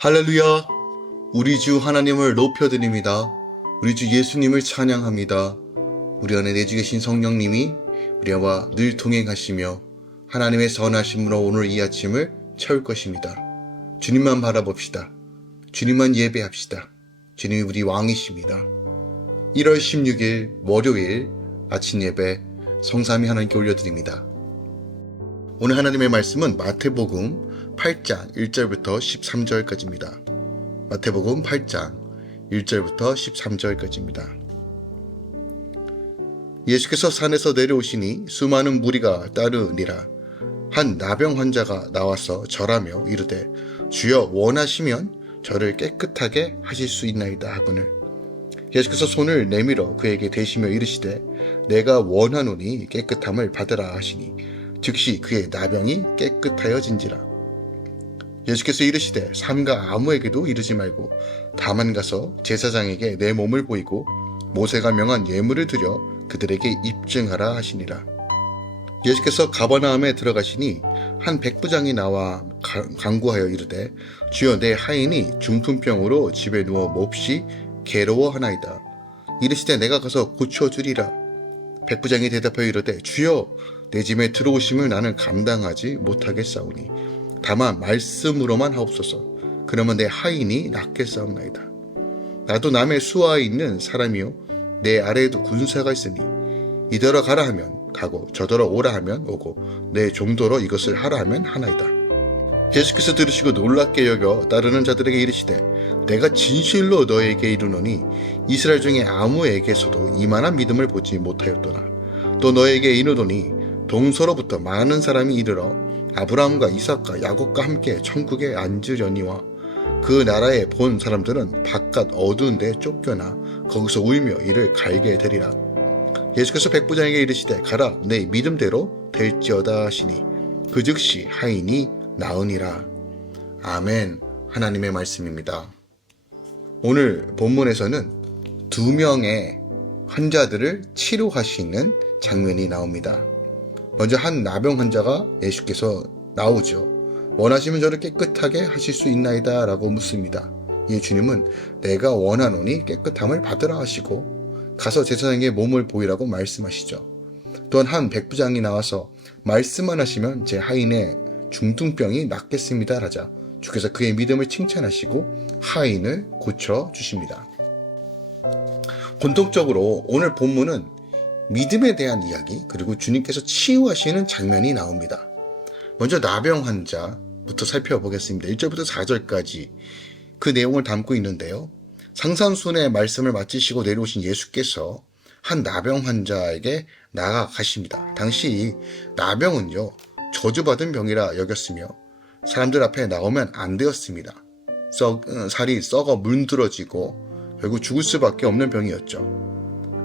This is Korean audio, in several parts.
할렐루야! 우리 주 하나님을 높여드립니다. 우리 주 예수님을 찬양합니다. 우리 안에 내주 계신 성령님이 우리와 늘 동행하시며 하나님의 선하심으로 오늘 이 아침을 채울 것입니다. 주님만 바라봅시다. 주님만 예배합시다. 주님이 우리 왕이십니다. 1월 16일 월요일 아침 예배 성삼위 하나님께 올려드립니다. 오늘 하나님의 말씀은 마태복음 8장 1절부터 13절까지입니다. 마태복음 8장 1절부터 13절까지입니다. 예수께서 산에서 내려오시니 수많은 무리가 따르니라. 한 나병 환자가 나와서 절하며 이르되 주여 원하시면 저를 깨끗하게 하실 수 있나이다 하거늘 예수께서 손을 내밀어 그에게 대시며 이르시되 내가 원하노니 깨끗함을 받으라 하시니 즉시 그의 나병이 깨끗하여진지라. 예수께서 이르시되 삼가 아무에게도 이르지 말고 다만 가서 제사장에게 내 몸을 보이고 모세가 명한 예물을 드려 그들에게 입증하라 하시니라. 예수께서 가버나움에 들어가시니 한 백부장이 나와 간구하여 이르되 주여 내 하인이 중풍병으로 집에 누워 몹시 괴로워하나이다. 이르시되 내가 가서 고쳐주리라. 백부장이 대답하여 이르되 주여 내 집에 들어오심을 나는 감당하지 못하겠사오니 다만 말씀으로만 하옵소서. 그러면 내 하인이 낫겠사옵나이다. 나도 남의 수하에 있는 사람이요 내 아래에도 군사가 있으니 이더러 가라 하면 가고 저더러 오라 하면 오고 내 종도로 이것을 하라 하면 하나이다. 예수께서 들으시고 놀랍게 여겨 따르는 자들에게 이르시되 내가 진실로 너에게 이르노니 이스라엘 중에 아무에게서도 이만한 믿음을 보지 못하였더라. 또 너에게 이르노니 동서로부터 많은 사람이 이르러 아브라함과 이삭과 야곱과 함께 천국에 앉으려니와 그 나라에 본 사람들은 바깥 어두운 데 쫓겨나 거기서 울며 이를 갈게 되리라. 예수께서 백부장에게 이르시되 가라 내 믿음대로 될지어다 하시니 그 즉시 하인이 나으니라. 아멘. 하나님의 말씀입니다. 오늘 본문에서는 2명의 환자들을 치료하시는 장면이 나옵니다. 먼저 한 나병 환자가 예수께서 나오죠. 원하시면 저를 깨끗하게 하실 수 있나이다 라고 묻습니다. 이 주님은 내가 원하노니 깨끗함을 받으라 하시고 가서 제사장에게 몸을 보이라고 말씀하시죠. 또한 한 백부장이 나와서 말씀만 하시면 제 하인의 중풍병이 낫겠습니다 라자 주께서 그의 믿음을 칭찬하시고 하인을 고쳐주십니다. 공통적으로 오늘 본문은 믿음에 대한 이야기 그리고 주님께서 치유하시는 장면이 나옵니다. 먼저 나병 환자부터 살펴보겠습니다. 1절부터 4절까지 그 내용을 담고 있는데요. 상산순의 말씀을 마치시고 내려오신 예수께서 한 나병 환자에게 나아가십니다. 당시 나병은요 저주받은 병이라 여겼으며 사람들 앞에 나오면 안 되었습니다. 살이 썩어 물들어지고 결국 죽을 수밖에 없는 병이었죠.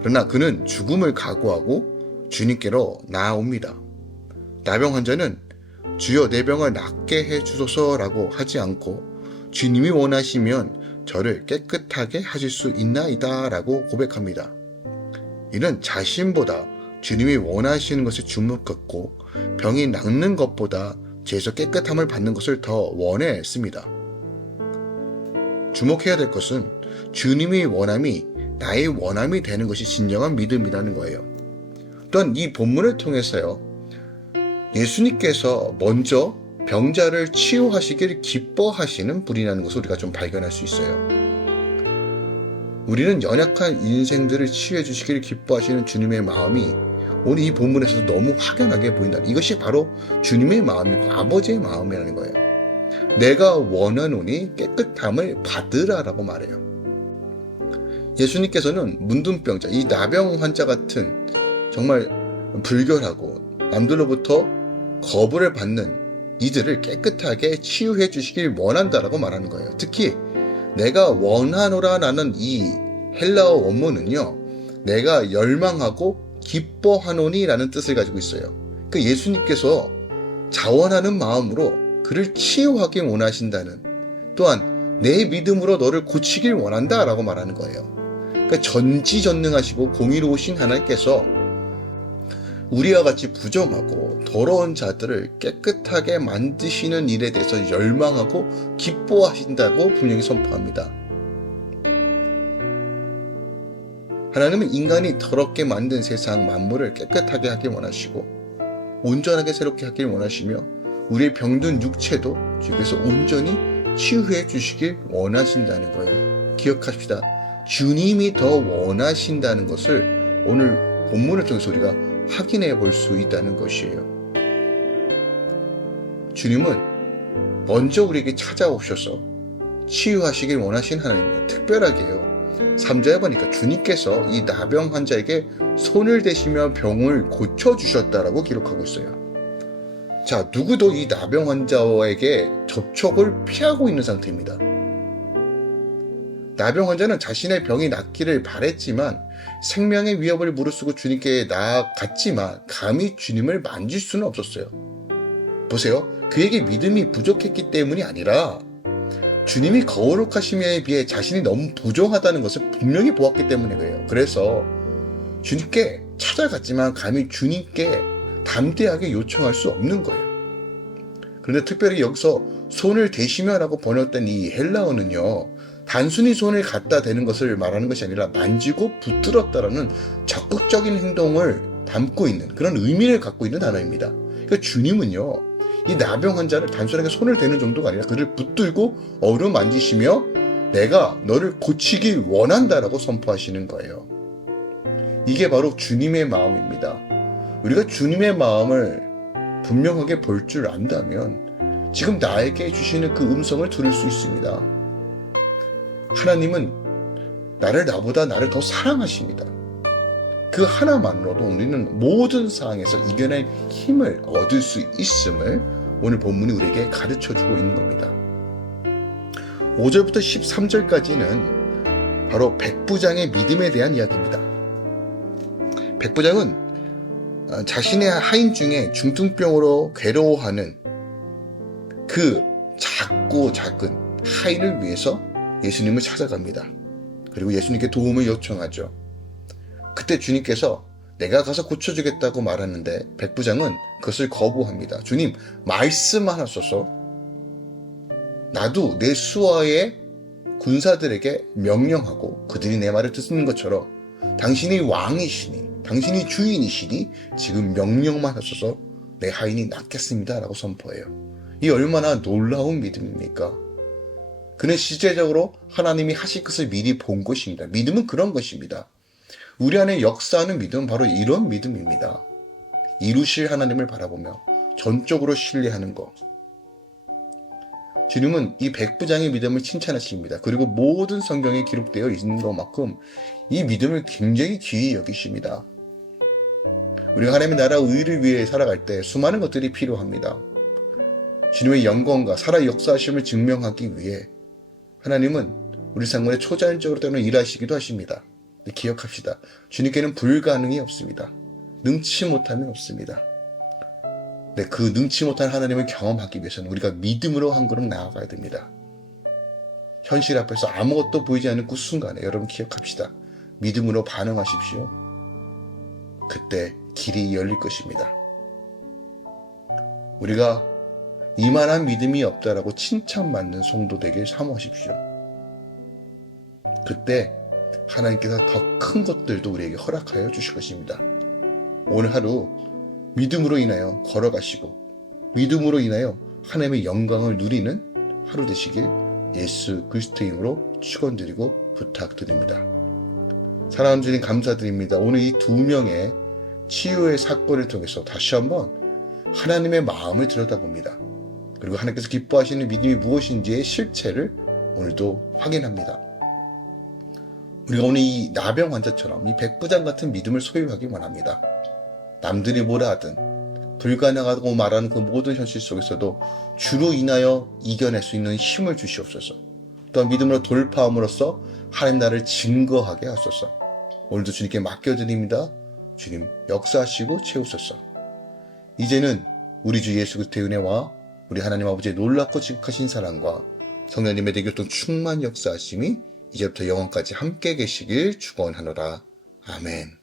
그러나 그는 죽음을 각오하고 주님께로 나아옵니다. 나병 환자는 주여 내 병을 낫게 해주소서라고 하지 않고 주님이 원하시면 저를 깨끗하게 하실 수 있나이다 라고 고백합니다. 이는 자신보다 주님이 원하시는 것에 주목했고 병이 낫는 것보다 죄에서 깨끗함을 받는 것을 더 원했습니다. 주목해야 될 것은 주님의 원함이 나의 원함이 되는 것이 진정한 믿음이라는 거예요. 또한 이 본문을 통해서요. 예수님께서 먼저 병자를 치유하시길 기뻐하시는 분이라는 것을 우리가 좀 발견할 수 있어요. 우리는 연약한 인생들을 치유해 주시길 기뻐하시는 주님의 마음이 오늘 이 본문에서도 너무 확연하게 보인다. 이것이 바로 주님의 마음이고 아버지의 마음이라는 거예요. 내가 원하노니 깨끗함을 받으라라고 말해요. 예수님께서는 문둥병자, 이 나병 환자 같은 정말 불결하고 남들로부터 거부를 받는 이들을 깨끗하게 치유해 주시길 원한다라고 말하는 거예요. 특히 내가 원하노라 라는 이 헬라어 원문은요. 내가 열망하고 기뻐하노니 라는 뜻을 가지고 있어요. 그 예수님께서 자원하는 마음으로 그를 치유하길 원하신다는 또한 내 믿음으로 너를 고치길 원한다 라고 말하는 거예요. 그러니까 전지전능하시고 공의로우신 하나님께서 우리와 같이 부정하고 더러운 자들을 깨끗하게 만드시는 일에 대해서 열망하고 기뻐하신다고 분명히 선포합니다. 하나님은 인간이 더럽게 만든 세상 만물을 깨끗하게 하길 원하시고 온전하게 새롭게 하길 원하시며 우리의 병든 육체도 주께서 온전히 치유해 주시길 원하신다는 거예요. 기억합시다. 주님이 더 원하신다는 것을 오늘 본문을 통해서 우리가 확인해 볼 수 있다는 것이에요. 주님은 먼저 우리에게 찾아오셔서 치유하시길 원하신 하나님입니다. 특별하게요. 3절에 보니까 주님께서 이 나병 환자에게 손을 대시며 병을 고쳐주셨다라고 기록하고 있어요. 자, 누구도 이 나병 환자에게 접촉을 피하고 있는 상태입니다. 나병 환자는 자신의 병이 낫기를 바랬지만 생명의 위협을 무릅쓰고 주님께 나아갔지만 감히 주님을 만질 수는 없었어요. 보세요. 그에게 믿음이 부족했기 때문이 아니라 주님이 거룩하심에 비해 자신이 너무 부족하다는 것을 분명히 보았기 때문에 그래요. 그래서 주님께 찾아갔지만 감히 주님께 담대하게 요청할 수 없는 거예요. 그런데 특별히 여기서 손을 대시며 라고 번역된 이 헬라어는요, 단순히 손을 갖다 대는 것을 말하는 것이 아니라 만지고 붙들었다라는 적극적인 행동을 담고 있는 그런 의미를 갖고 있는 단어입니다. 그러니까 주님은요, 이 나병 환자를 단순하게 손을 대는 정도가 아니라 그를 붙들고 어루만지시며 내가 너를 고치길 원한다라고 선포하시는 거예요. 이게 바로 주님의 마음입니다. 우리가 주님의 마음을 분명하게 볼 줄 안다면 지금 나에게 주시는 그 음성을 들을 수 있습니다. 하나님은 나보다 나를 더 사랑하십니다. 그 하나만으로도 우리는 모든 상황에서 이겨낼 힘을 얻을 수 있음을 오늘 본문이 우리에게 가르쳐주고 있는 겁니다. 5절부터 13절까지는 바로 백부장의 믿음에 대한 이야기입니다. 백부장은 자신의 하인 중에 중풍병으로 괴로워하는 그 작고 작은 하인을 위해서 예수님을 찾아갑니다. 그리고 예수님께 도움을 요청하죠. 그때 주님께서 내가 가서 고쳐주겠다고 말하는데 백부장은 그것을 거부합니다. 주님, 말씀하소서. 나도 내 수하의 군사들에게 명령하고 그들이 내 말을 듣는 것처럼 당신이 왕이시니 당신이 주인이시니 지금 명령만 하소서 내 하인이 낫겠습니다 라고 선포해요. 이 얼마나 놀라운 믿음입니까? 그는 실제적으로 하나님이 하실 것을 미리 본 것입니다. 믿음은 그런 것입니다. 우리 안에 역사하는 믿음은 바로 이런 믿음입니다. 이루실 하나님을 바라보며 전적으로 신뢰하는 것. 주님은 이 백부장의 믿음을 칭찬하십니다. 그리고 모든 성경에 기록되어 있는 것만큼 이 믿음을 굉장히 귀히 여기십니다. 우리가 하나님의 나라 의를 위해 살아갈 때 수많은 것들이 필요합니다. 주님의 영광과 살아 역사하심을 증명하기 위해 하나님은 우리 생활에 초자연적으로 때로는 일하시기도 하십니다. 기억합시다. 주님께는 불가능이 없습니다. 능치 못함이 없습니다. 그 능치 못한 하나님을 경험하기 위해서는 우리가 믿음으로 한 걸음 나아가야 됩니다. 현실 앞에서 아무것도 보이지 않는 그 순간에 여러분 기억합시다. 믿음으로 반응하십시오. 그때 길이 열릴 것입니다. 우리가 이만한 믿음이 없다라고 칭찬받는 성도 되길 사모하십시오. 그때 하나님께서 더 큰 것들도 우리에게 허락하여 주실 것입니다. 오늘 하루 믿음으로 인하여 걸어가시고 믿음으로 인하여 하나님의 영광을 누리는 하루 되시길 예수 그리스도의 이름으로 축원드리고 부탁드립니다. 사랑하는 주님 감사드립니다. 오늘 이 두 명의 치유의 사건을 통해서 다시 한번 하나님의 마음을 들여다봅니다. 그리고 하나님께서 기뻐하시는 믿음이 무엇인지의 실체를 오늘도 확인합니다. 우리가 오늘 이 나병 환자처럼 이 백부장 같은 믿음을 소유하기 원합니다. 남들이 뭐라 하든 불가능하다고 말하는 그 모든 현실 속에서도 주로 인하여 이겨낼 수 있는 힘을 주시옵소서. 또한 믿음으로 돌파함으로써 하나님 나를 증거하게 하소서. 오늘도 주님께 맡겨드립니다. 주님 역사하시고 채우소서. 이제는 우리 주 예수 그리스도의 은혜와 우리 하나님 아버지의 놀랍고 지극하신 사랑과 성령님의 대교통 충만 역사하심이 이제부터 영원까지 함께 계시길 축원하노라. 아멘.